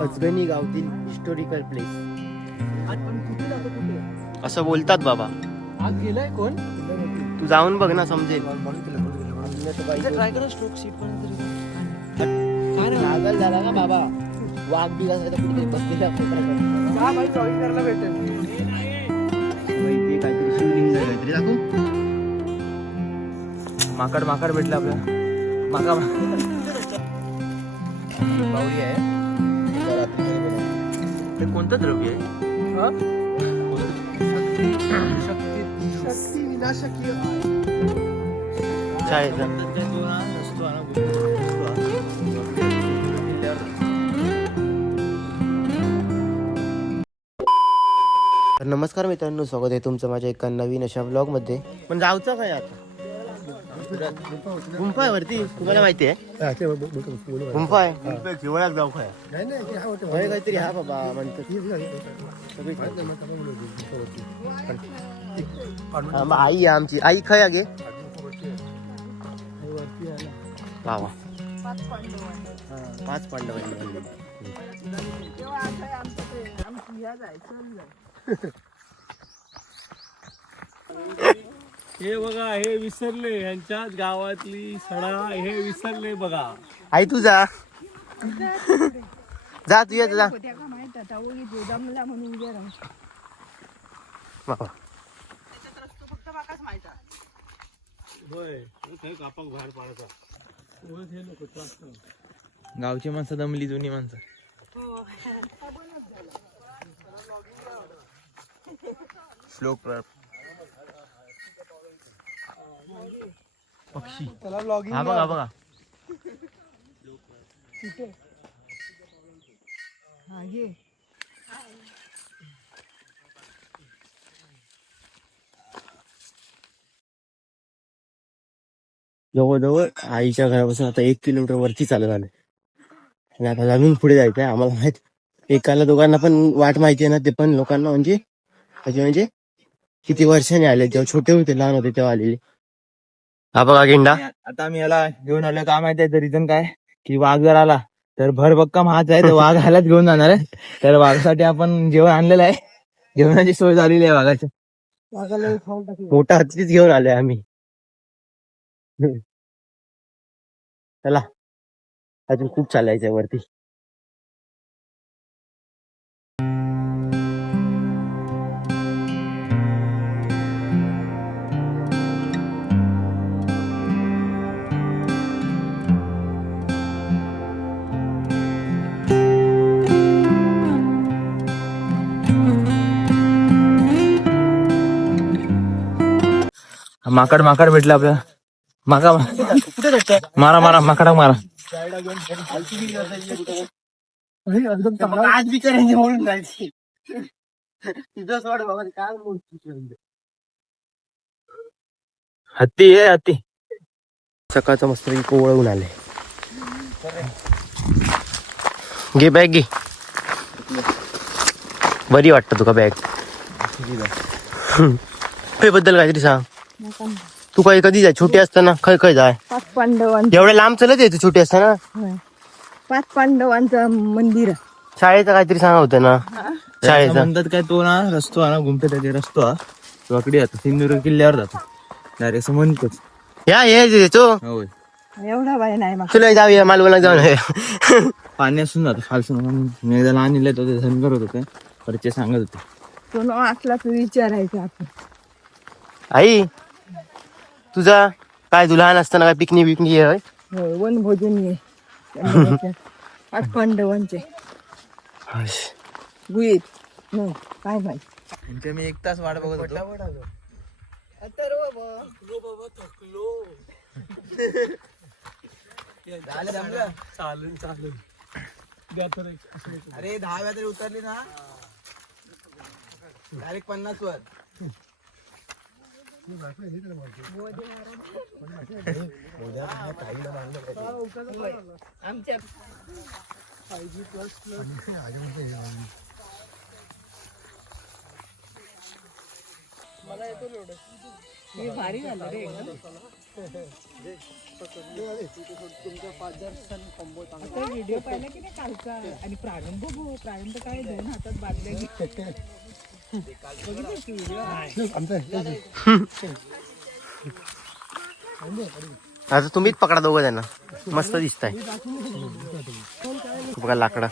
अजगणी गावातील historical place असं बोलतात बाबा. आज गेलाय कोण? तू जाऊन बघ ना समजेल. ट्राय करा स्ट्रोक सीट पण काय रे? पागल झाला का बाबा. वाघ बिघ असायचा कुठेतरी बसलेला का भाई जॉईन करायला भेटेल. ते काहीतरी शिवलिंग आहे काहीतरी दाखव. माकड माकड भेटलं आपल्याला. माका कोणतं द्रव्य आहे? शक्ती विनाशकी शाळेचा तर नमस्कार मित्रांनो स्वागत आहे तुमचं माझ्या एका नवीन अशा ब्लॉगमध्ये. पण जाऊचं काय आता? गुंफा आहे वरती तुम्हाला माहिती आहे. गुंफा आहे. शिवळ्यात जाऊ काय? होय काहीतरी हा बाबा म्हणतात. हा, मग आई आहे आमची. आई खय गे वा वा पाच पांडवांनी हे बघा हे विसरले. यांच्या गावातली सडा हे विसरले बघा. आई तू जा. जा तू ये जा होत्या का माहीत आता उगी जो. जमला म्हणून गेला बाबा. होय काय कापाक बाहेर पाडायचा. हे नको त्रास नको. गावची माणसं दमली जुनी माणसं. श्लोक पक्षी. त्याला ब्लॉगिंग हा बघा बघा. हा जवळजवळ आईच्या घरापासून आता एक किलोमीटर वरती चालत आलं आणि आता अजून पुढे जायचंय आम्हाला माहीत. एकाला दोघांना पण वाट माहिती आहे ना ते पण लोकांना म्हणजे म्हणजे म्हणजे किती वर्षांनी आले जेव्हा छोटे होते लहान होते तेव्हा आलेले. हा बघा गेंडा. आता आम्ही याला घेऊन आलो काय माहिती आहे रिझन काय? की वाघ जर आला तर भर भक्कम हात आहे तर वाघ ह्यालाच घेऊन जाणार आहे. तर वाघासाठी आपण जेवण आणलेलं आहे. जेवणाची सोय झालेली आहे वाघाची. मोठा हत्तीच घेऊन आलोय आम्ही. चला. अजून खूप चालायचंय वरती. माकड माकड भेटलं आपल्याला. माका मारा मारा माकडा मारा. आज म्हणून जायची तिथंच वाट काय हत्ती आहे हत्ती. सकाळचं मस्त कोवळून आले घे बॅग घे. बरी वाटत तुका बॅग खय बद्दल काहीतरी सांग. तू काही कधी जाय? छोटी असताना खय खय जाय? पाच पांडवांचं. एवढ्या लांब चलत यायचं छोटी असताना? होय. पाच पांडवांचं मंदिर. आहे. शाळेचं काहीतरी सांगा होतं ना. शाळेचं. म्हणतात काय तो ना रस्तो हा ना घुमते त्याचे रस्तो हा तो आकडे जातो सिंधुदुर्ग किल्ल्यावर जातो. डायरेक्ट असं म्हणतोच. या ये तो होय. एवढा बाय नाही मग. तुला जाऊया मालवणला जाऊन पाणी असून जातो फालसून म्हणून. मी एकदा लहान इले तो धन करत होते. परचे सांगत होते. तो न असला तर विचारायचं आपण. आई तुझा काय तू लहान असताना काय पिकनिक बिकनिक आहे होय? वनभोजन आहे. पाच पांडवांचे. गुईत हो काय माहीत. त्यांच्या मी एक तास वाट बघत होतो. चालेल द्या तर एक. अरे दहा वेळा तरी उतरली ना. डायरेक्ट पन्नास वर आमच्या हे भारी झालं रे तुमच्या पाच एकदम आता व्हिडिओ पाहिला की नाही कालचा? आणि प्रारंभ बघू प्रारंभ काय दोन हातात बादल्या आता तुम्हीच पकडा दोघं त्यांना मस्त दिसताय. बघा लाकडा.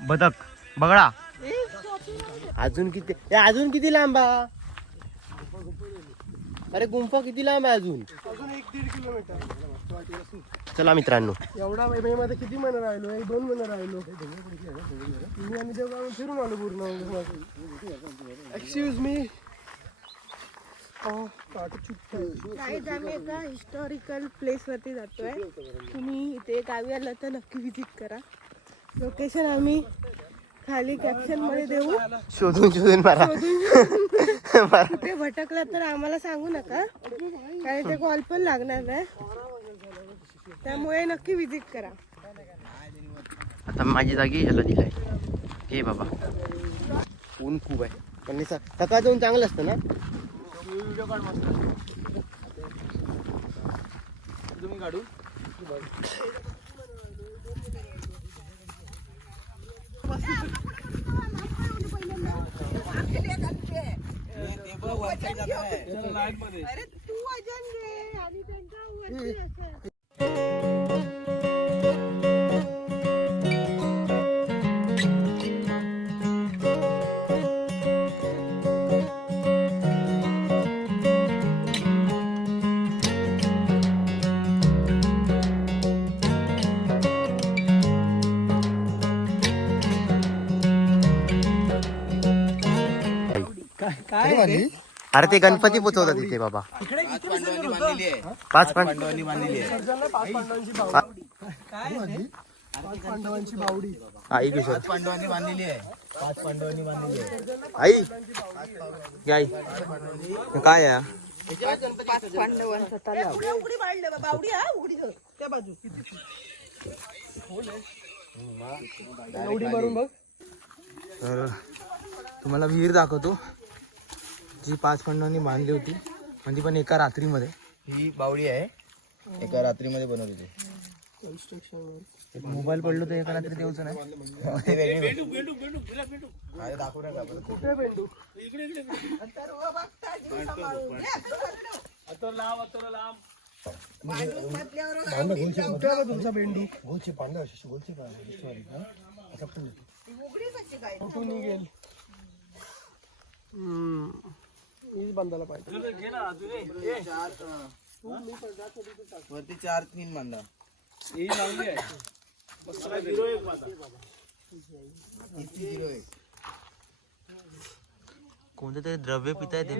बदक. बघडा अजून किती अजून किती लांब अरे गुंफा किती लांब आहे अजून? अजून एक दीड किलोमीटर चला मित्रांनो. एवढा मे मध्ये किती महिने राहिलो? एक दोन महिने राहिलो. मी आणि देवगाव फिरून आलो पूर्ण. एक्सक्यूज मी आम्ही एका हिस्टॉरिकल प्लेस वरती जातोय. तुम्ही इथे गावी आलं तर नक्की विजिट करा. लोकेशन आम्ही खाली कॅप्शनमध्ये देऊ. शोधून शोधून मारा. मारा. कुठे भटकला तर आम्हाला सांगू नका. कारण ते कॉल पण लागणार नाही. त्यामुळे नक्की विजिट करा. आता माझी जागी याला दिलाय. हे बाबा. ऊन खूप आहे. पण स- सकाळ जाऊन चांगलं असतं ना? तुम्ही काढू. घे आणि त्यांच्या वरती असं. अरे ते? गणपती पोचवतात तिथे बाबा. पाच पांड पाच पांडवांची बावडी. आई किशोर पांडवांनी बांधलेली आहे. पाच पांडवांनी बांधलेली आहे. आई. हे आई. हे काय आहे मारून बघ. तर तुम्हाला विहीर दाखवतो. जी पाच पांडवांनी बांधली होती. म्हणजे पण एका रात्रीमध्ये. ही बावडी आहे. एका रात्रीमध्ये बनवली मोबाईल पडलो तर एका रात्री देऊच नाही. दाखवू नका. कुठे बेंडू बा तुमचा बेंडू कुठून निघेल हम्म. मीच बांधायला पाहिजे. वरती चार तीन बांधा. कोणतं तरी द्रव्य पिताय ते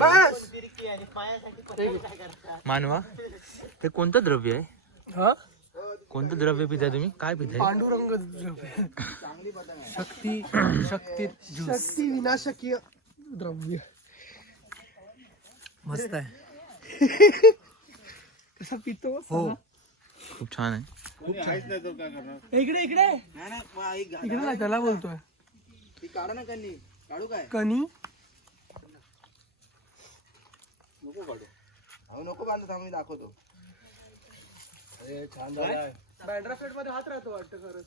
मानवा हे कोणतं द्रव्य आहे? हा? कोणतं द्रव्य पिताय तुम्ही? काय पिताय? पांडुरंग द्रव्य. शक्ती शक्ती शक्ती विनाशकीय द्रव्य. मस्त आहे कसा पितो हो खूप छान आहे इकडे इकडे। इकडे नाही त्याला बोलतोय। काढा ना कणी काढू काय कनी? नको काढू अहो नको बांधू थांब मी दाखवतो बँड्रा सेट मध्ये हात राहतो वाटतं खरंच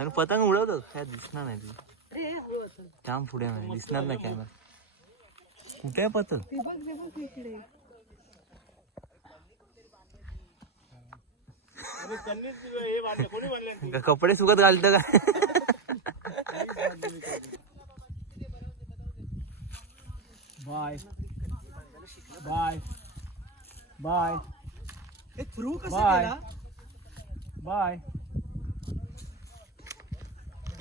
आणि पतंग उडवतो. काय दिसणार नाही तुला जाम पुढे नाही दिसणार नाही कॅमेरा कुठे आहे पतंग? हे कपडे सुकत घालतं का? बाय. बाय. बाय. थ्रू कसं बाय.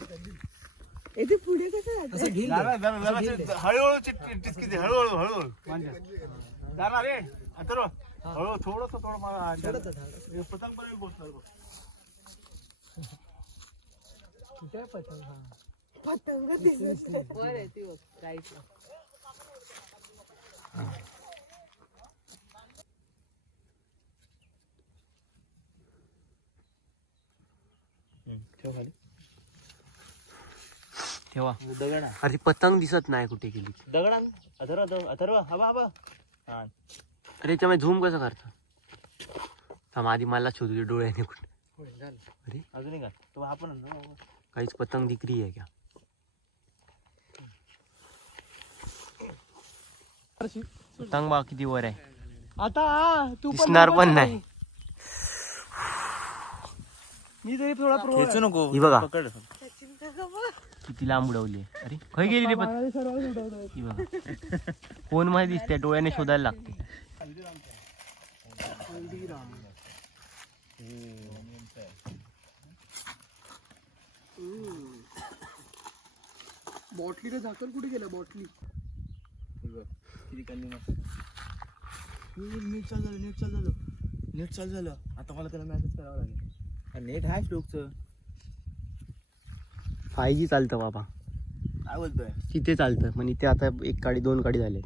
पुढे कसं जातं असं घेईल हळूहळू टिचकी दे हळूहळू हळूहळू. जाणार रे अथर्व हळू थोडस थोडं मला पतंग पर्यंत पोहोचणार बघ. पतंग? दिसत नाही. ठेव खाली. ठेवा. दगड अरे पतंग दिसत नाही कुठे गेली. दगड आण. अथर्व अथर्व अथर्व. हवा हवा हा. अरे याच्यामध्ये झूम कसं करतं? थांब आधी मला शोधू डोळ्याने कुठे. अरे. अजून एक. तो ना. काहीच पतंग दिकरी आहे क्या पतंग बा किती वर आहे? आता हा, तू पण दिसणार पण नाही. मी तरी थोडा प्रो खेचू नको. ही. पकड. बघ. किती लांब उडवली अरे खय गेली रे ही बघा. फोनमध्ये दिसते डोळ्याने शोधायला लागते बॉटलीचं झाकण कुठे गेलं? बॉटली. किती नीट चालू झालं नीट चालू झालं. नीट चालू झालं. आता मला त्याला मॅसेज करावा लागेल. नेट आहे श्लोकचं फाय जी चालतं बाबा. काय बोलतोय? तिथे चालतं. पण इथे आता एक काडी दोन काडी झाले.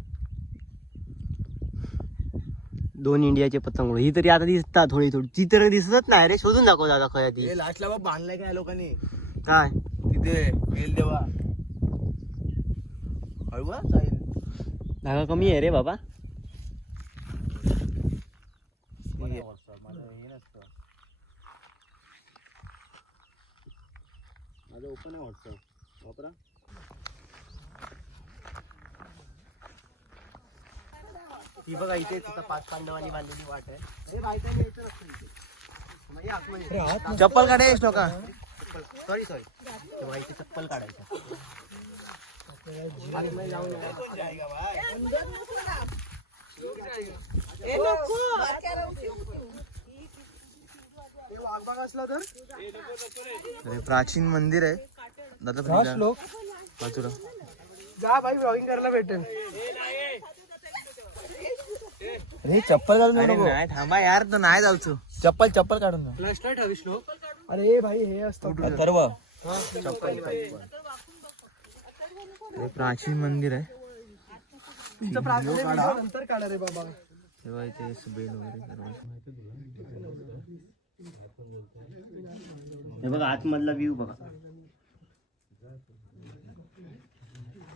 दोन इंडियाचे पतंग. ही तरी आता दिसतात थोडी थोडी. ती तर दिसतच नाही रे. शोधून दाखव दादा खया ती. हे लास्टला बा बांधलाय काय लोकांनी? काय? तिथे येईल देवा. हळवा जाईल धागा कमी आहे रे बाबा. माझं ओपन आहे व्हॉट्सअप वापरा ही बघा आता पाच पांडवांनी बांधलेली वाट आहे. चप्पल काढे श्लोका सॉरी सॉरी तेव्हा इथे चप्पल काढायचं. अरे प्राचीन मंदिर आहे. दादा बाजूला जा. भाई ब्लॉगिंग करायला भेटेल. अरे चप्पल घालून नाही थांबा यार तर नाही जाऊचो चप्पल चप्पल काढून अरे भाई हे असतं. सर्व प्राचीन मंदिर आहे. तुमचं प्रार्थना नंतर काढा रे बाबा. तेव्हा इथे बेड वगैरे. हे बघा आतमधला व्ह्यू बघा.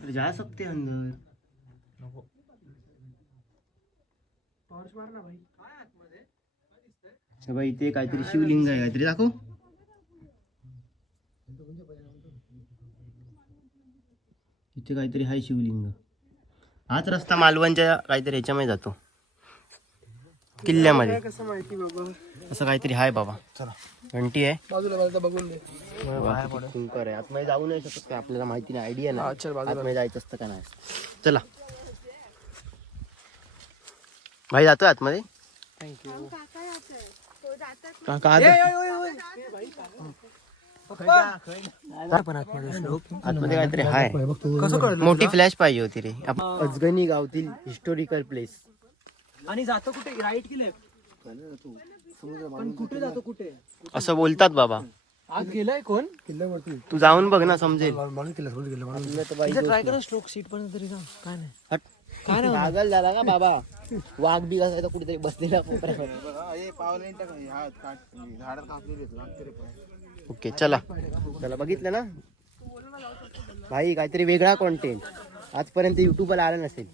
अरे जा सकते अंदर. टॉर्च मार ना भाई. हे बघा इथे काहीतरी शिवलिंग आहे काहीतरी दाखव. इथे काहीतरी आहे शिवलिंग. हाच रस्ता मालवणच्या काहीतरी ह्याच्यामध्ये जातो. किल्ल्यामध्ये कसं माहिती बाबा? असं काहीतरी आहे बाबा. चला. घंटी आहे. बाजूला बाजूला बघून दे. कुंकर आहे. आतमध्ये जाऊ नाही शकत काय? आपल्याला माहिती नाही. आयडिया नाही. चल बाजूला. आतमध्ये जायचं असतं का नाही? चला. भाई जातोय आतमध्ये? काका. तो काहीतरी मोठी फ्लॅश पाहिजे होती रे. अजगणी गावतील हिस्टोरिकल प्लेस आणि जातो कुठे? राईट की लेफ्ट पण कुठे जातो कुठे? असं बोलतात बाबा. आज गेलाय कोण? किल्ल्यावरती तू जाऊन बघ ना समजेल. म्हणून किल्ला सोडून गेलं ट्राय करा श्लोक सीट पर्यंत तरी जा काय नाही हट. पागल झाला का बाबा? वाघ बी असायचा कुठेतरी बसलेला कोपऱ्यावर. ओके चला. चला बघितलं ना? भाई काहीतरी वेगळा कॉन्टेंट आजपर्यंत युट्यूबला आला नसेल.